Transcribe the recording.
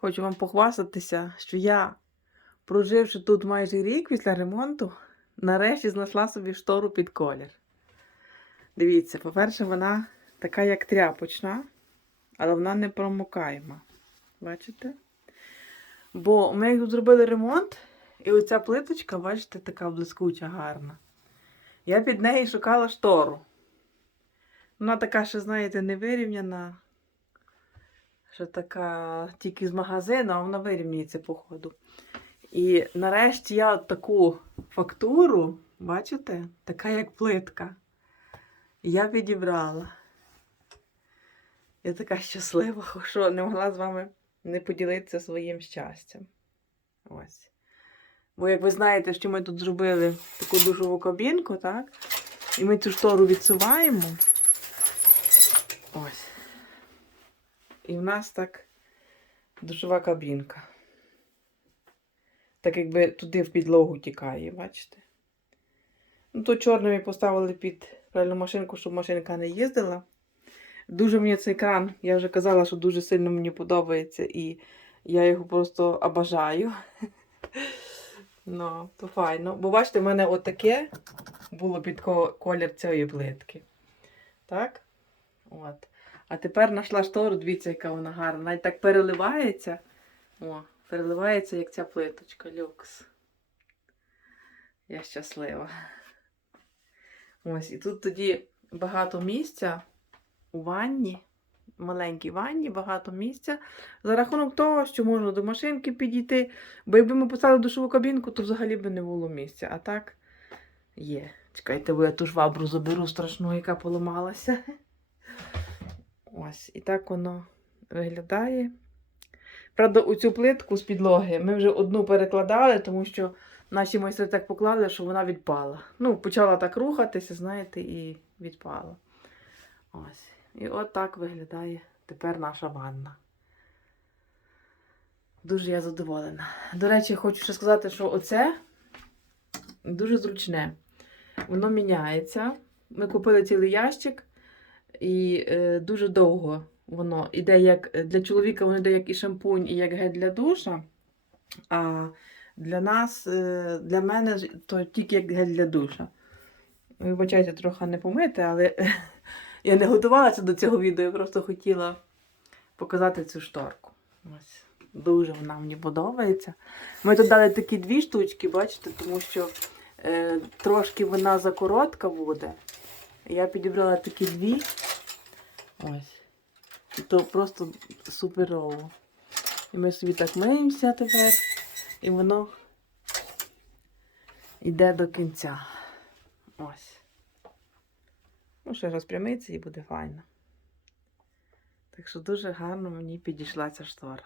Хочу вам похвастатися, що я, проживши тут майже рік після ремонту, нарешті знайшла собі штору під колір. Дивіться, по-перше, вона така, як тряпочна, але вона не промокаєма. Бачите? Бо ми тут зробили ремонт, і оця плиточка, бачите, така блискуча, гарна. Я під неї шукала штору. Вона така, ще, знаєте, не вирівняна. Що така тільки з магазину, а вона вирівнюється, походу. І нарешті я таку фактуру, бачите, така як плитка. Я підібрала. Я така щаслива, що не могла з вами не поділитися своїм щастям. Ось. Бо, як ви знаєте, що ми тут зробили таку душову кабінку, так? І ми цю штору відсуваємо. Ось. І в нас так душова кабінка. Так якби туди в підлогу тікає, бачите? Ну, то чорними поставили під пральну машинку, щоб машинка не їздила. Дуже мені цей кран, я вже казала, що дуже сильно мені подобається, і я його просто обажаю. Ну, то файно. Бо бачите, в мене отаке було під колір цієї плитки. Так? А тепер знайшла штору, дивіться, яка вона гарна. Навіть так переливається. О, переливається, як ця плиточка, люкс. Я щаслива. Ось, і тут тоді багато місця у ванні, маленькій ванні, багато місця. За рахунок того, що можна до машинки підійти. Бо якби ми поставили душову кабінку, то взагалі би не було місця. А так є. Чекайте, бо я ту швабру заберу страшну, яка поламалася. Ось, і так воно виглядає. Правда, у цю плитку з підлоги ми вже одну перекладали, тому що наші майстри так поклали, що вона відпала. Ну, почала так рухатися, знаєте, і відпала. Ось. І от так виглядає тепер наша ванна. Дуже я задоволена. До речі, хочу ще сказати, що оце дуже зручне. Воно міняється. Ми купили цілий ящик, і е, дуже довго воно іде як для чоловіка, воно йде як і шампунь, і як гель для душа. А для нас, е, для мене, то тільки як гель для душа. Вибачайте, трохи не помити, але я не готувалася до цього відео, я просто хотіла показати цю шторку. Ось. Дуже вона мені подобається. Ми тут дали такі дві штучки, бачите, тому що е, трошки вона закоротка буде. Я підібрала такі дві. Ось. І то просто суперово. І ми собі так миємося тепер, і воно йде до кінця. Ось. Ну, ще розпрямиться і буде файно. Так що дуже гарно мені підійшла ця штора.